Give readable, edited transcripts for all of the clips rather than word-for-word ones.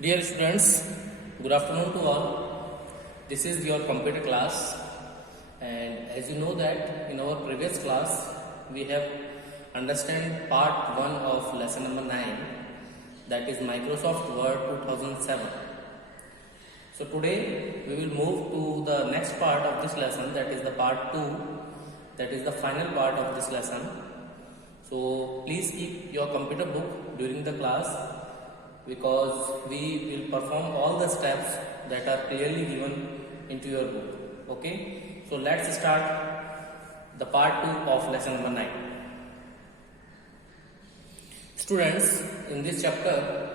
Dear students, good afternoon to all. This is your computer class, and as you know that in our previous class we have understand part 1 of lesson number 9, that is Microsoft Word 2007. So today we will move to the next part of this lesson, that is the part 2, that is the final part of this lesson. So please keep your computer book during the class, because we will perform all the steps that are clearly given into your book. Okay, so let's start the part 2 of lesson number 9. Students, in this chapter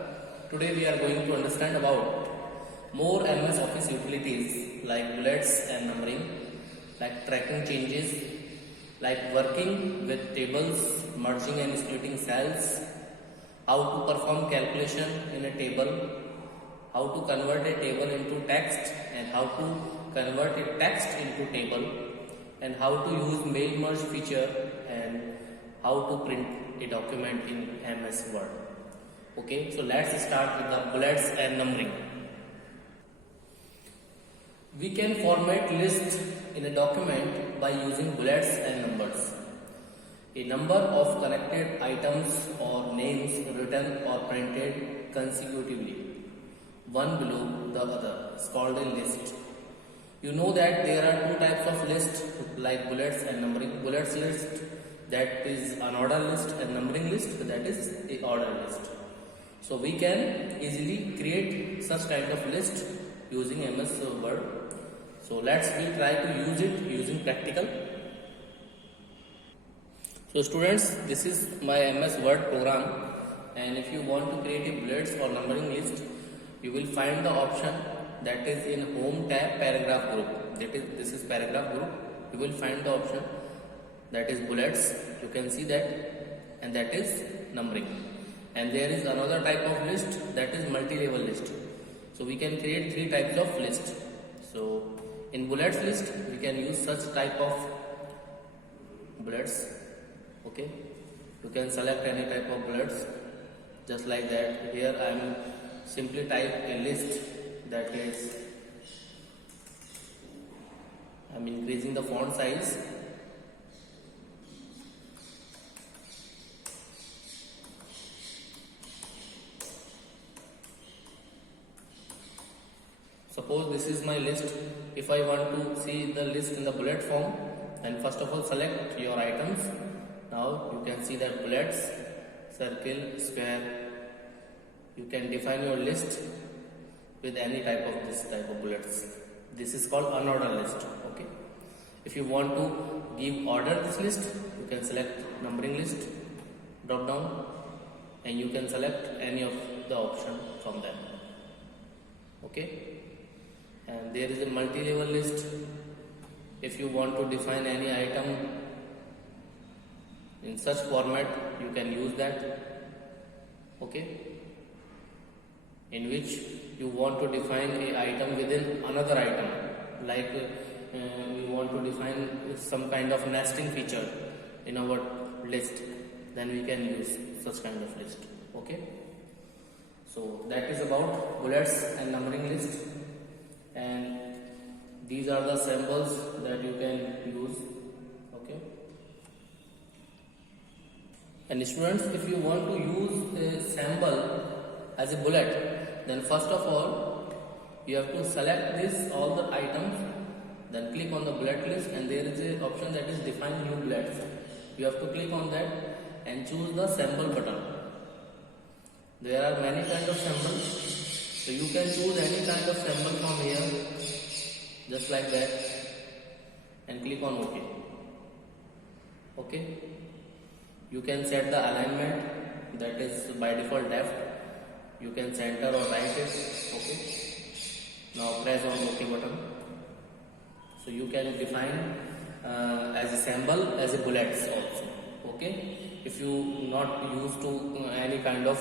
today we are going to understand about more MS Office utilities like bullets and numbering, like tracking changes, like working with tables, merging and splitting cells, how to perform calculation in a table, how to convert a table into text, and how to convert a text into table, and how to use mail merge feature, and how to print a document in MS Word. Okay, so let's start with the bullets and numbering. We can format list in a document by using bullets and numbers. A number of connected items or names written or printed consecutively, one below the other, is called a list. You know that there are two types of list, like bullets and numbering. Bullets list, that is an order list, and numbering list, that is a order list. So we can easily create such kind of list using MS Word. So we'll try to use it using practical. So students, this is my MS Word program, and if you want to create a bullets or numbering list, you will find the option that is in home tab paragraph group. This is paragraph group. You will find the option that is bullets. You can see that, and that is numbering. And there is another type of list, that is multi-level list. So we can create three types of list. So in bullets list, we can use such type of bullets. Okay, you can select any type of bullets, just like that. Here I am simply type a list, that is, I am increasing the font size. Suppose this is my list. If I want to see the list in the bullet form, then first of all select your items. Now you can see that bullets, circle, square. You can define your list with any type of this type of bullets. This is called unordered list. Okay. If you want to give order this list, you can select numbering list, drop down, and you can select any of the option from them. Okay. And there is a multi-level list. If you want to define any item in such format, you can use that. Okay, in which you want to define a item within another item, like you want to define some kind of nesting feature in our list, then we can use such kind of list. Okay, so that is about bullets and numbering list, and these are the symbols that you can use. Okay. And students, if you want to use a symbol as a bullet, then first of all you have to select this all the items, then click on the bullet list, and there is a option that is define new bullets. You have to click on that and choose the symbol button. There are many kind of symbols, so you can choose any kind of symbol from here, just like that, and click on OK. Okay. You can set the alignment, that is by default left. You can center or right it. Okay. Now press on OK button. So you can define as a symbol, as a bullets also. Okay. If you not used to any kind of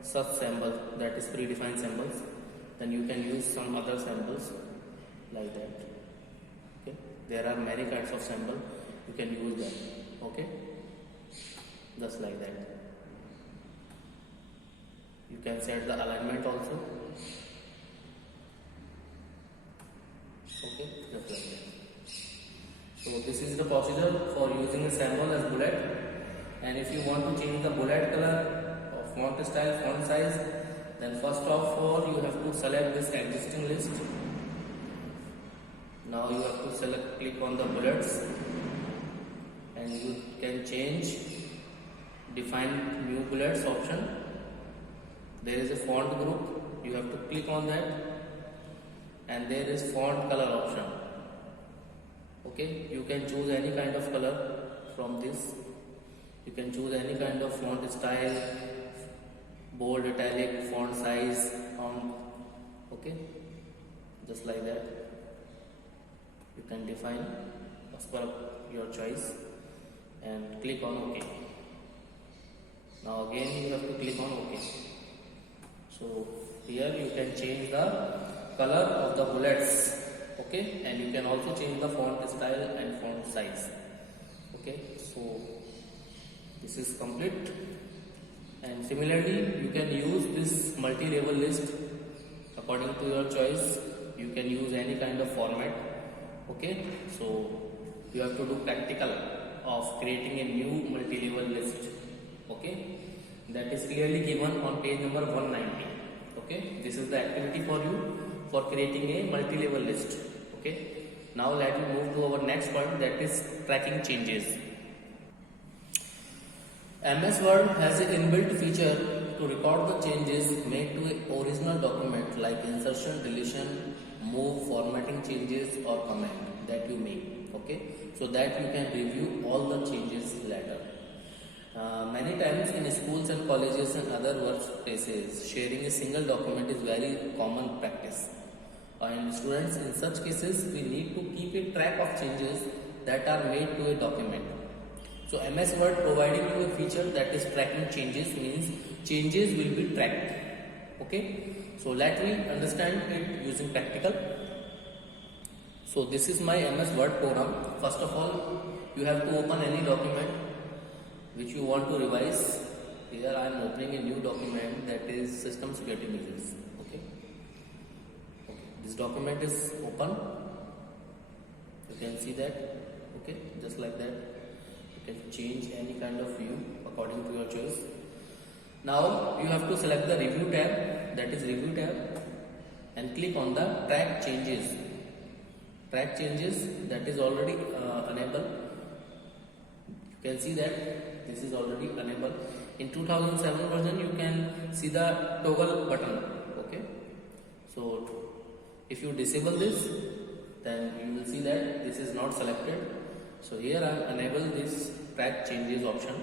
such symbol, that is predefined symbols, then you can use some other symbols like that. Okay. There are many kinds of symbols. You can use them. Okay. Just like that. You can set the alignment also. Okay, just like that. So this is the procedure for using a symbol as bullet. And if you want to change the bullet color or font style, font size, then first of all you have to select this existing list. Now you have to select, click on the bullets, and you can change, define new bullets option. There is a font group, you have to click on that, and there is font color option. Okay, you can choose any kind of color from this. You can choose any kind of font style, bold, italic, font size, font. Okay, just like that. You can define as per your choice and click on OK. Now again you have to click on OK. So here you can change the color of the bullets. Okay, and you can also change the font style and font size. Okay, so this is complete. And similarly you can use this multi-level list according to your choice. You can use any kind of format. Okay, so you have to do practical of creating a new multi-level list. Okay, that is clearly given on page number 190. Okay, this is the activity for you for creating a multi-level list. Okay, now let me move to our next point, that is tracking changes. MS Word has an inbuilt feature to record the changes made to an original document, like insertion, deletion, move, formatting changes or comment that you make. Okay, so that you can review all the changes later. Many times in schools and colleges and other workplaces, sharing a single document is very common practice. And students, in such cases, we need to keep a track of changes that are made to a document. So MS Word providing you a feature that is tracking changes, means changes will be tracked. Okay, so let me understand it using practical. So this is my MS Word program. First of all, you have to open any document which you want to revise. Here I am opening a new document, that is System Security Measures. Okay, this document is open. You can see that. Okay, just like that. You can change any kind of view according to your choice. Now you have to select the review tab, that is review tab, and click on the track changes. Track changes, that is already enabled. You can see that this is already enabled. In 2007 version you can see the toggle button. Okay, so if you disable this, then you will see that this is not selected. So here I am enable this track changes option,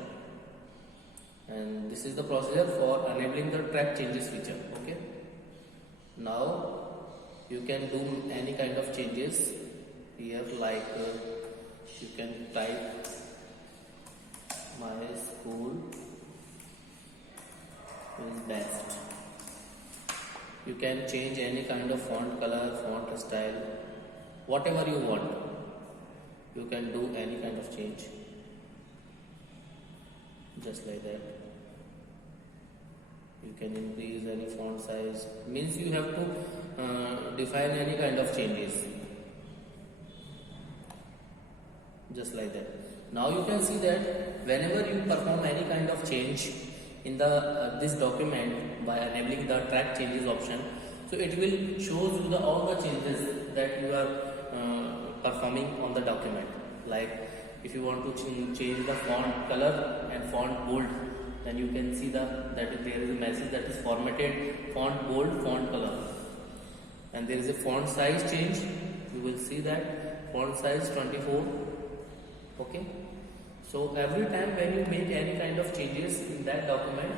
and this is the procedure for enabling the track changes feature. Okay, now you can do any kind of changes here, like you can type my school is best. You can change any kind of font color, font style, whatever you want. You can do any kind of change, just like that. You can increase any font size, means you have to define any kind of changes, just like that. Now you can see that whenever you perform any kind of change in the this document by enabling the track changes option, so it will show you all the changes that you are performing on the document. Like if you want to change the font color and font bold, then you can see that there is a message that is formatted font bold, font color, and there is a font size change. You will see that font size 24. Okay, so every time when you make any kind of changes in that document,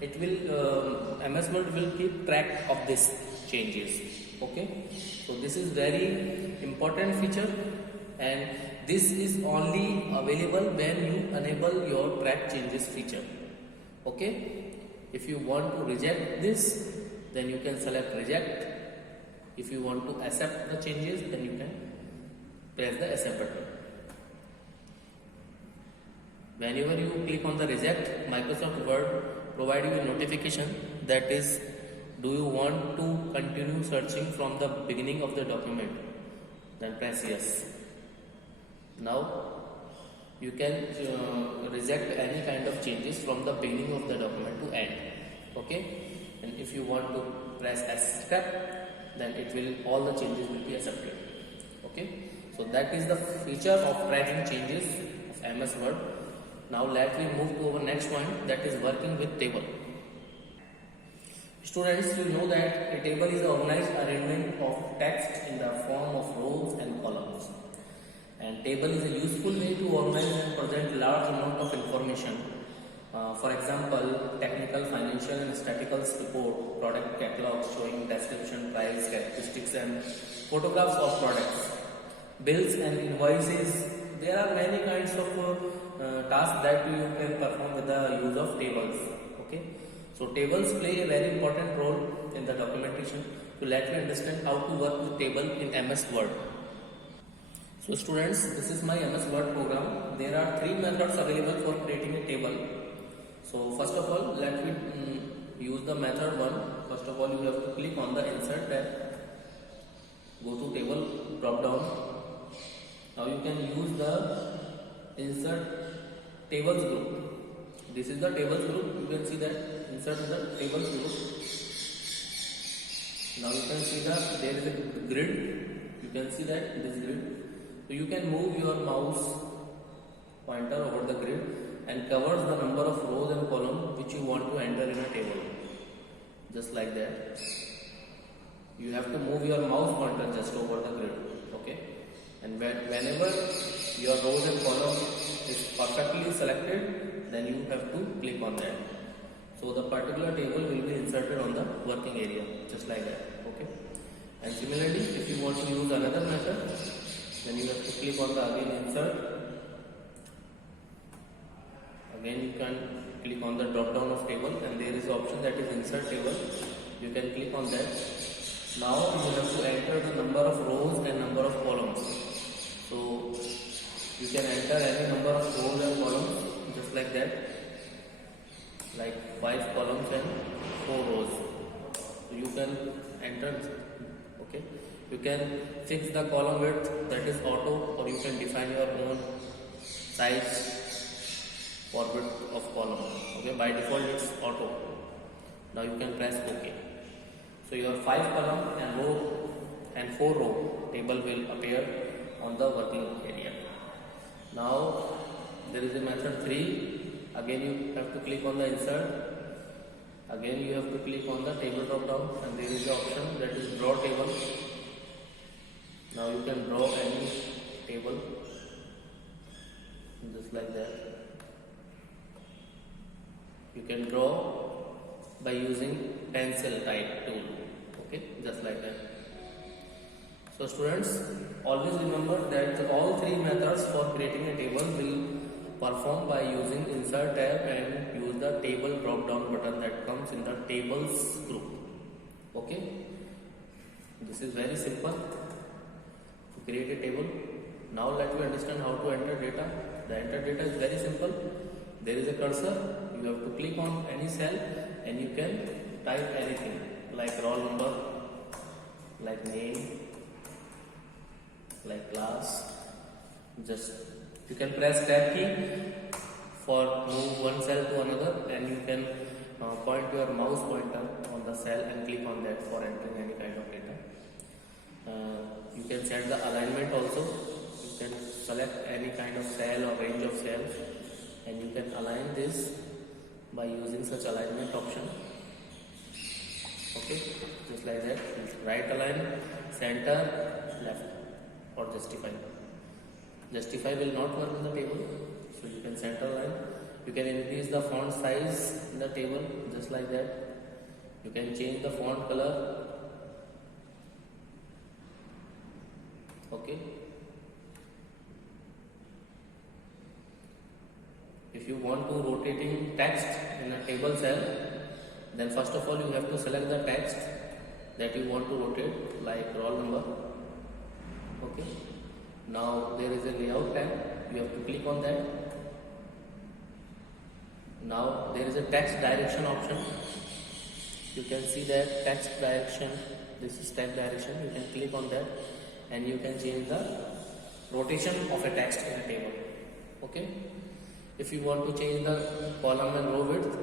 it will MS Word will keep track of these changes. Okay, so this is very important feature, and this is only available when you enable your track changes feature. Okay, if you want to reject this, then you can select reject. If you want to accept the changes, then you can press the accept button. Whenever you click on the reject, Microsoft Word provide you a notification that is, do you want to continue searching from the beginning of the document? Then press yes. Now you can reject any kind of changes from the beginning of the document to end. Okay, and if you want to press accept, then it will, all the changes will be accepted. Okay, so that is the feature of tracking changes of MS Word. Now let me move to our next point, that is working with table. Students, you know that a table is an organized arrangement of text in the form of rows and columns. And table is a useful way to organize and present large amount of information. For example, technical, financial and statistical report, product catalogs showing description, price, characteristics and photographs of products, bills and invoices. There are many kinds of tasks that you can perform with the use of tables. Okay, so tables play a very important role in the documentation. To let you understand how to work with table in MS Word. So students, this is my MS Word program. There are 3 methods available for creating a table. So first of all, let me use the method 1. First of all, you have to click on the insert tab. Go to table drop down. Now you can use the insert tables group. This is the tables group. You can see that insert the tables group. Now you can see that there is a grid. You can see that this grid. So you can move your mouse pointer over the grid and covers the number of rows and columns which you want to enter in a table. Just like that. You have to move your mouse pointer just over the grid. Okay. And whenever your rows and column is perfectly selected, then you have to click on that. So the particular table will be inserted on the working area, just like that. Okay. And similarly, if you want to use another method, then you have to click on the again insert. Again you can click on the drop down of table and there is an option that is insert table. You can click on that. Now you have to enter the number of rows and number of columns. So you can enter any number of rows and columns just like that, like 5 columns and 4 rows. So you can enter. Okay, you can fix the column width, that is auto, or you can define your own size for width of column. Okay, by default it's auto. Now you can press OK. So your 5 column and row and 4 row table will appear on the working area. Now there is a method 3. Again you have to click on the insert. Again you have to click on the table drop down and there is the option that is draw table. Now you can draw any table just like that. You can draw by using pencil type tool. Okay, just like that. So students, always remember that all 3 methods for creating a table will perform by using insert tab and use the table drop down button that comes in the tables group. Okay, this is very simple to create a table. Now let me understand how to enter data. The enter data is very simple. There is a cursor. You have to click on any cell and you can type anything like roll number, like name, like class. Just you can press tab key for move one cell to another and you can point your mouse pointer on the cell and click on that for entering any kind of data. You can set the alignment also. You can select any kind of cell or range of cells and you can align this by using such alignment option. Okay, just like that. Right align, center, left, or justify. Justify will not work in the table, so you can center line. You can increase the font size in the table just like that. You can change the font color. Okay. If you want to rotating text in a table cell, then first of all you have to select the text that you want to rotate, like roll number. Okay. Now there is a layout tab. You have to click on that. Now there is a text direction option. you can see that text direction. This is text direction. You can click on that and you can change the rotation of a text in a table. Okay. If you want to change the column and row width,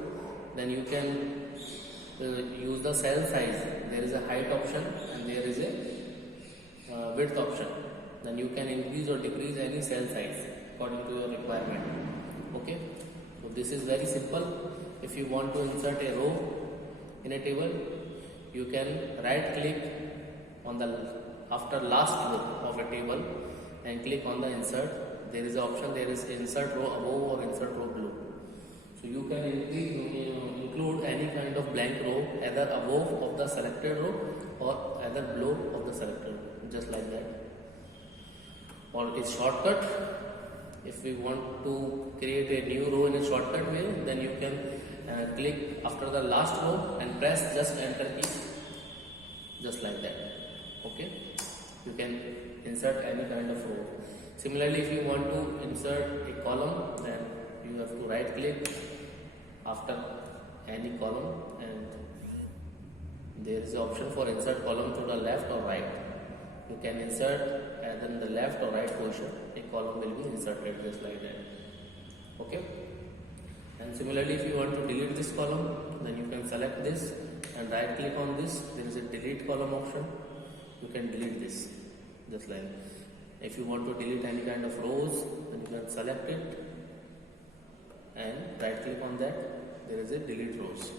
then you can use the cell size. There is a height option and there is a width option. Then you can increase or decrease any cell size according to your requirement. Okay. So this is very simple. If you want to insert a row in a table, you can right click on the after last row of a table and click on the insert. There is an option, there is insert row above or insert row below. So you can include any kind of blank row either above of the selected row or either below of the selected row, just like that. Or it is shortcut. If we want to create a new row in a shortcut way, then you can click after the last row and press just enter key, just like that. Okay, you can insert any kind of row. Similarly, if you want to insert a column, then you have to right click after any column and there is an option for insert column to the left or right. You can insert either in the left or right position, a column will be inserted just like that. Okay. And similarly, if you want to delete this column, then you can select this and right click on this. There is a delete column option. You can delete this just like. If you want to delete any kind of rows, then you can select it and right click on that. There is a delete rows.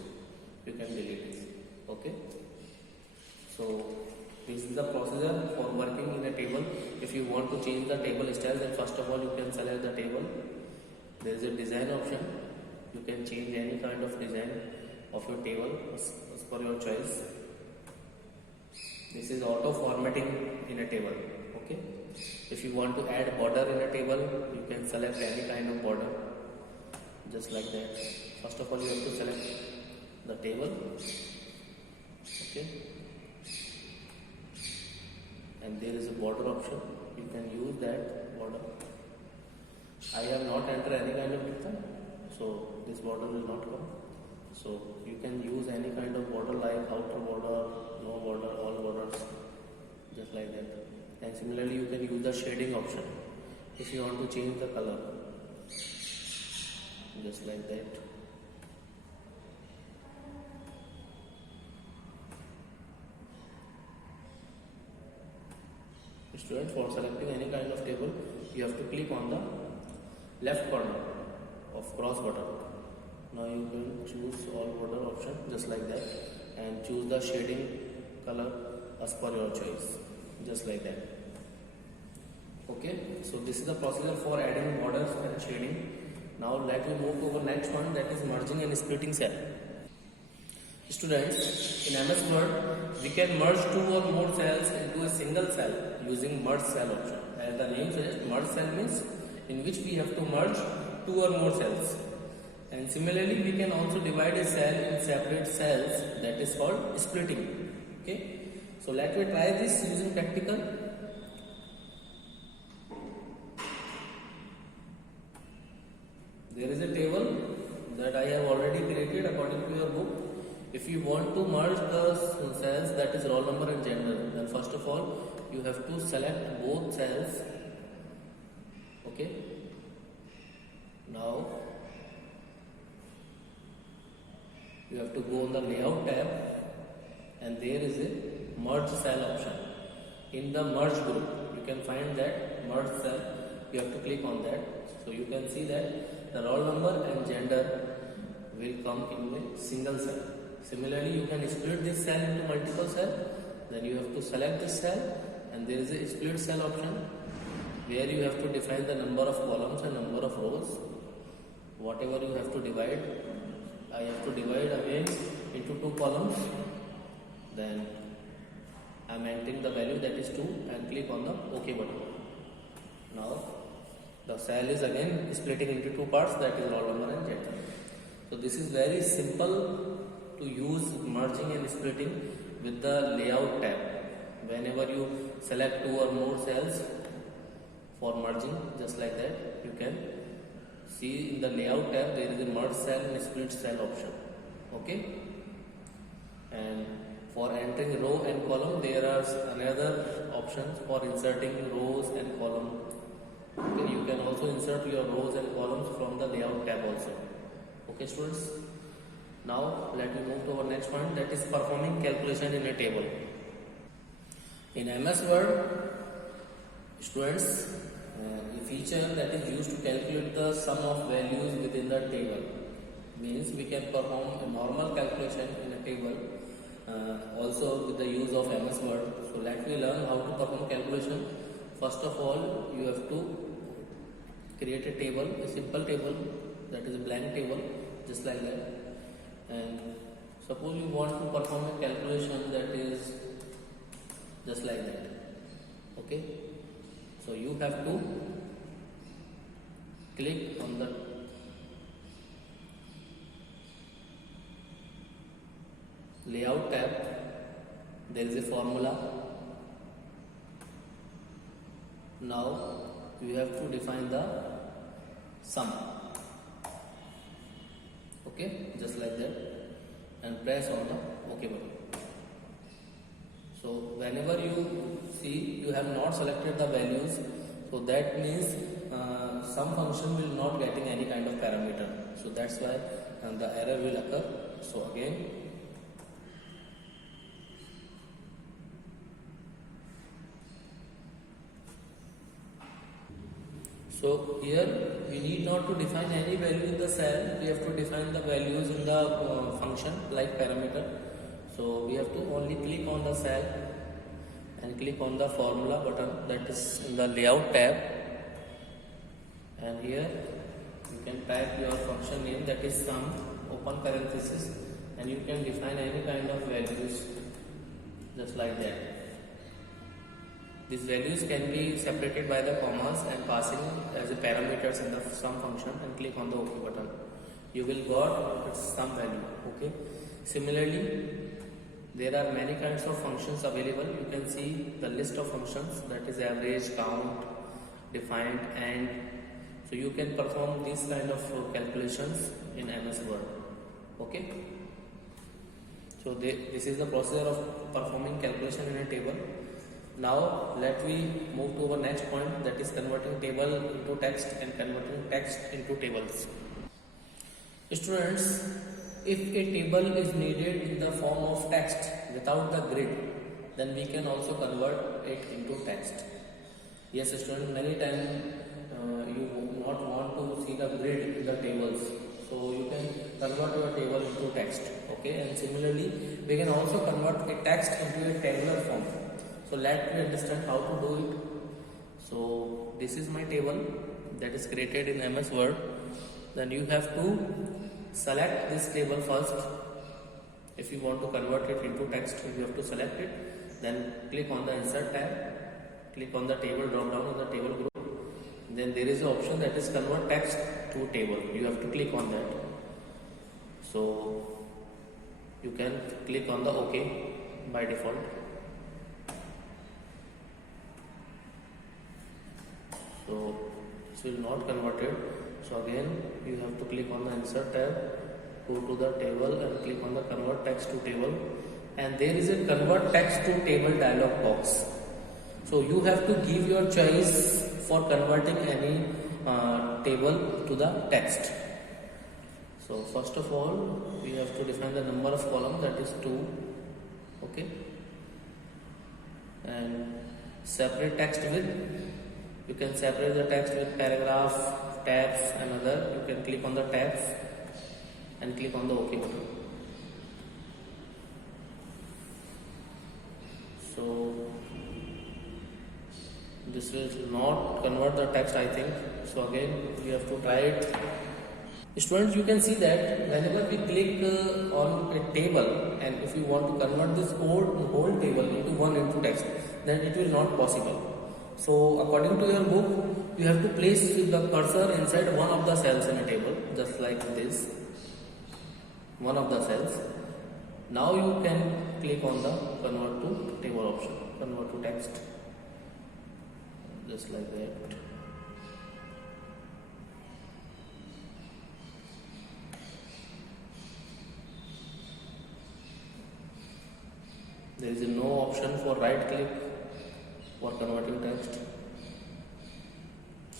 You can delete this. Okay. So this is the procedure for working in a table. If you want to change the table style, then first of all you can select the table. There is a design option. You can change any kind of design of your table as per your choice. This is auto formatting in a table. Okay. If you want to add border in a table, you can select any kind of border, just like that. First of all, you have to select the table. Okay. And there is a border option. You can use that border. I have not entered any kind of data, so this border will not come. So you can use any kind of border like outer border, no border, all borders, just like that. And similarly, you can use the shading option if you want to change the color, just like that. Students, for selecting any kind of table, you have to click on the left corner of cross button. Now you can choose all border option just like that and choose the shading color as per your choice, just like that. Okay, so this is the procedure for adding borders and shading. Now let me move to the next one, that is merging and splitting cell. Students, in MS Word, we can merge two or more cells into a single cell using merge cell option. As the name suggests, merge cell means in which we have to merge two or more cells. And similarly, we can also divide a cell in separate cells, that is called splitting. Okay, so let me try this using practical. There is a table that I have already created according to your book. If you want to merge the cells, that is roll number and gender, then first of all you have to select both cells. Okay. Now you have to go on the layout tab and there is a merge cell option. In the merge group, you can find that merge cell. You have to click on that. So you can see that the roll number and gender will come in a single cell. Similarly, you can split this cell into multiple cells. Then you have to select this cell and there is a split cell option where you have to define the number of columns and number of rows. Whatever you have to divide, I have to divide again into two columns. Then I am entering the value, that is 2, and click on the OK button. Now the cell is again splitting into two parts, that is roll number and gender. So this is very simple to use merging and splitting with the layout tab. Whenever you select two or more cells for merging, just like that, you can see in the layout tab there is a merge cell and split cell option. Okay, And for entering row and column, there are another options for inserting rows and column. Okay, you can also insert your rows and columns from the layout tab also. Okay students, now let me move to our next point, that is performing calculation in a table. In MS Word, students, a feature that is used to calculate the sum of values within the table, means we can perform a normal calculation in a table also with the use of MS Word. So let me learn how to perform calculation. First of all, you have to create a table, a simple table, that is a blank table, just like that. And suppose you want to perform a calculation that is just like that. Okay, so you have to click on the layout tab. There is a formula. Now you have to define the sum. Okay, just like that, and press on the OK button. So whenever you see you have not selected the values, so that means some function will not getting any kind of parameter. So that's why the error will occur. So again, so here we need not to define any value in the cell, we have to define the values in the function like parameter. So we have to only click on the cell and click on the formula button, that is in the layout tab, and here you can type your function name, that is sum, open parenthesis, and you can define any kind of values just like that. These values can be separated by the commas and passing as a parameters in the sum function, and click on the OK button. You will got its sum value. Okay. Similarly, there are many kinds of functions available. You can see the list of functions, that is average, count, defined, and so you can perform these kind of calculations in MS Word. Okay. So this is the procedure of performing calculation in a table. Now let me move to our next point, that is converting table into text and converting text into tables. Students, if a table is needed in the form of text without the grid, then we can also convert it into text. Yes students, many times you not want to see the grid in the tables, so you can convert your table into text. Okay, and similarly we can also convert a text into a tabular form. So let me understand how to do it. So this is my table that is created in MS Word. Then you have to select this table first. If you want to convert it into text, you have to select it. Then click on the insert tab. Click on the table drop down in the table group. Then there is an option that is convert text to table. You have to click on that. So you can click on the OK by default. So this will not convert it. So again you have to click on the insert tab, go to the table and click on the convert text to table, and there is a convert text to table dialog box. So you have to give your choice for converting any table to the text. So first of all we have to define the number of columns, that is 2. Okay, and separate text with, you can separate the text with paragraph, tabs and other. You can click on the tabs and click on the OK button. So this will not convert the text, I think. So again we have to try it. Students, you can see that whenever we click on a table, and if you want to convert this whole table into text, then it will not possible. So according to your book, you have to place the cursor inside one of the cells in a table, just like this, one of the cells. Now you can click on the convert to table option, convert to text, just like that. There is no option for right click for converting text.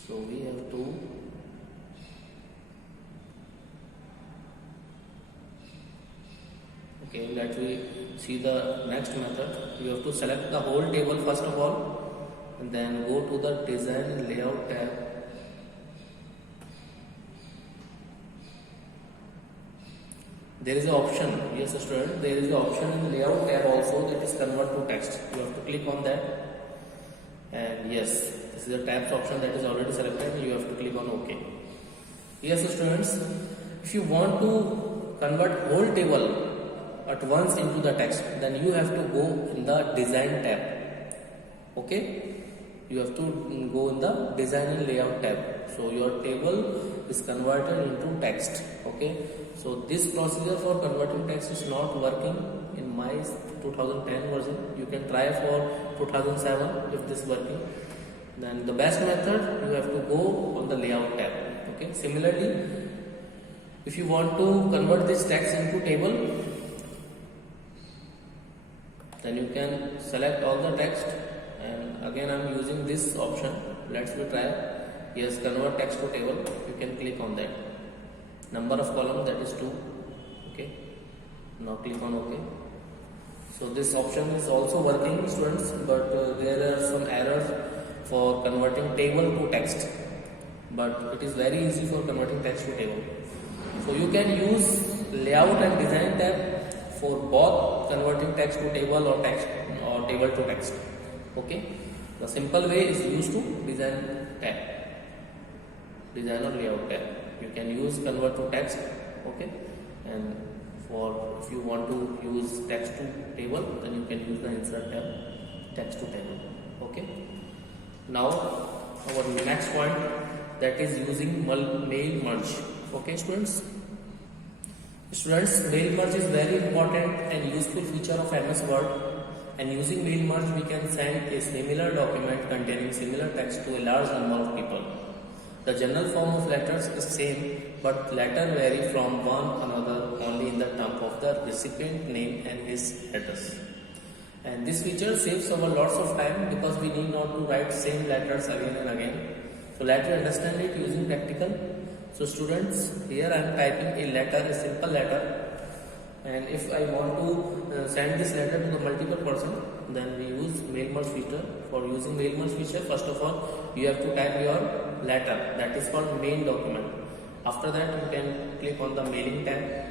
So we have to let me see the next method. You have to select the whole table first of all, and then go to the design layout tab. There is an option, yes student, there is an option in the layout tab also, that is convert to text. You have to click on that, and yes, this is the tabs option that is already selected. You have to click on OK. Yes students, if you want to convert whole table at once into the text, then you have to go in the design tab. Okay, you have to go in the design and layout tab. So your table is converted into text. Okay, so this procedure for converting text is not working in my 2010 version. You can try for 2007 if this is working. Then the best method, you have to go on the layout tab. Okay, similarly, if you want to convert this text into table, then you can select all the text, and again I am using this option. Let's try. Yes, convert text to table. You can click on that. Number of columns, that is 2. Okay, now click on OK. So this option is also working students, but there are some errors for converting table to text, but it is very easy for converting text to table. So you can use layout and design tab for both converting text to table or text or table to text. Okay, the simple way is used to design tab, design or layout tab. You can use convert to text. Okay, and for if you want to use text to table, then you can use the insert tab, text to table. Okay, now our next point, that is using mail merge. Okay students, mail merge is very important and useful feature of MS Word, and using mail merge we can send a similar document containing similar text to a large number of people. The general form of letters is same, but letter vary from one another only in the term of the recipient name and his address. And this feature saves our lots of time because we need not to write same letters again and again. So let me understand it using practical. So students, here I am typing a letter, a simple letter, and if I want to send this letter to the multiple person, then we use mail merge feature. For using mail merge feature, first of all you have to type your letter, that is called main document. After that you can click on the mailing tab.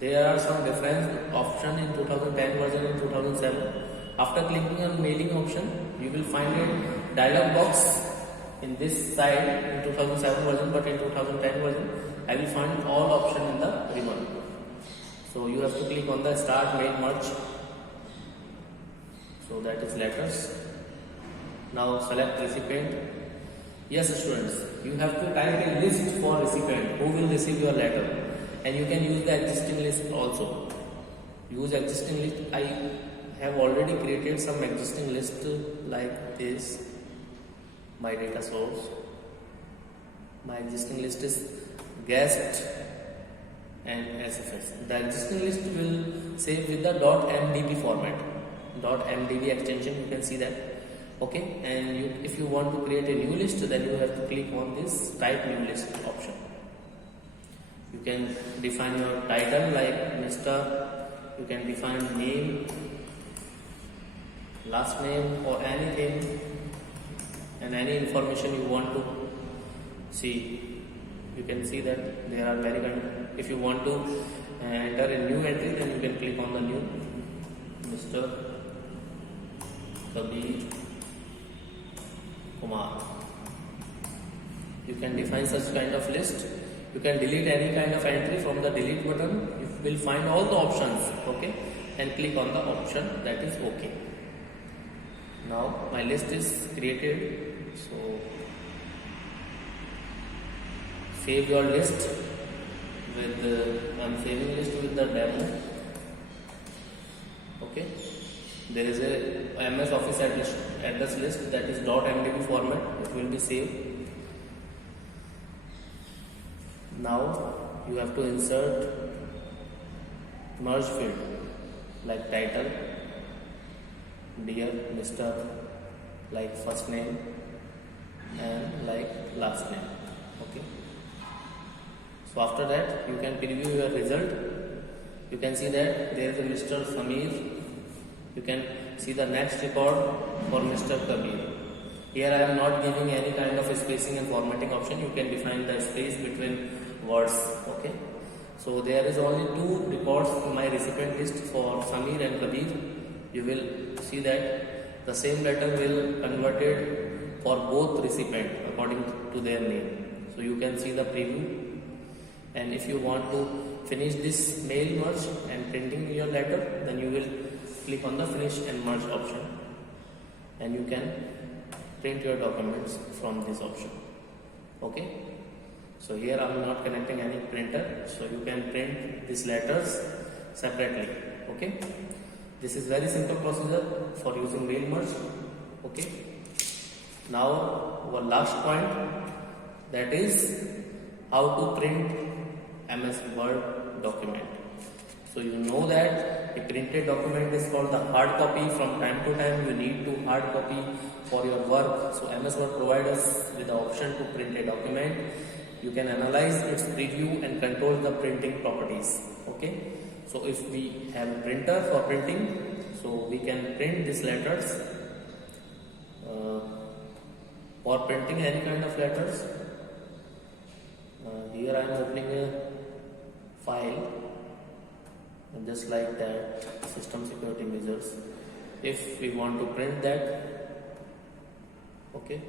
There are some different options in 2010 version and 2007. After clicking on mailing option, you will find a dialog box in this side in 2007 version, but in 2010 version I will find all options in the ribbon. So you have to click on the start mail merge. So that is letters. Now select recipient. Yes students, you have to type a list for recipient who will receive your letter, and you can use the existing list also. Use existing list. I have already created some existing list like this. My data source, my existing list is guest and SFS. The existing list will save with the .mdb format, .mdb extension, you can see that. Okay, and if you want to create a new list, then you have to click on this type new list option. You can define your title like Mr. You can define name, last name, or anything, and any information you want to see. You can see that there are very good. If you want to enter a new entry, then you can click on the new, Mr. Kabir Kumar. You can define such kind of list. You can delete any kind of entry. From the delete button you will find all the options. Okay, and click on the option that is OK. Now my list is created. So save your list with I'm saving list with the demo. Okay, there is a MS Office address list, that is .mdb format. It will be saved. Now you have to insert merge field like title, dear Mr. like first name and like last name. Okay. So after that you can preview your result. You can see that there is a Mr. Samir. You can see the next record for Mr. Kabir. Here I am not giving any kind of spacing and formatting option. You can define the space between words. Okay. So there is only 2 records in my recipient list for Samir and Kabir. You will see that the same letter will converted for both recipient according to their name. So you can see the preview. And if you want to finish this mail merge and printing your letter, then you will click on the finish and merge option, and you can print your documents from this option. Okay. So here I am not connecting any printer, so you can print these letters separately. Okay. This is very simple procedure for using mail merge. Okay. Now our last point, that is how to print MS Word document. So you know that a printed document is called the hard copy. From time to time you need to hard copy for your work. So MS Word provides us with the option to print a document. You can analyze its preview and control the printing properties. Okay. So if we have a printer for printing, so we can print these letters. For printing any kind of letters, here I am opening a file, and just like that, system security measures. If we want to print that, okay,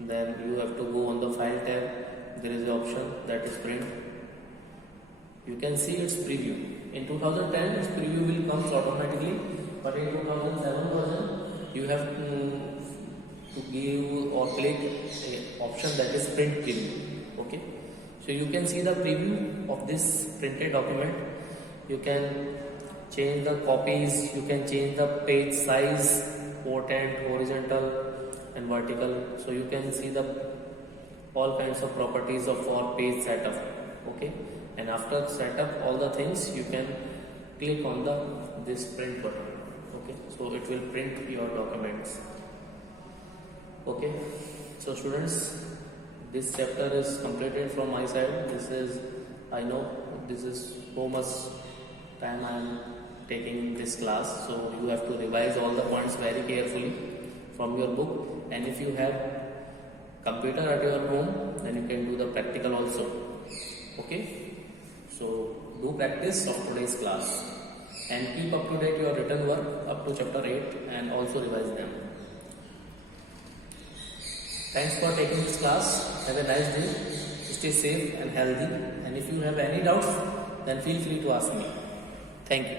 then you have to go on the file tab. There is an option that is print. You can see its preview. In 2010 its preview will come automatically, but in 2007 version you have to give or click a option that is print preview. Okay. So you can see the preview of this printed document. You can change the copies, you can change the page size, portent, horizontal and vertical. So you can see the all kinds of properties of our page setup. Okay. And after setup all the things, you can click on this print button. Okay. So it will print your documents. Okay. So students, this chapter is completed from my side. I know this is so much time I am taking this class, so you have to revise all the points very carefully from your book. And if you have computer at your home, then you can do the practical also. Okay. So do practice of today's class and keep up to date your written work up to chapter 8 and also revise them. Thanks for taking this class. Have a nice day. Stay safe and healthy. And if you have any doubts, then feel free to ask me. Thank you.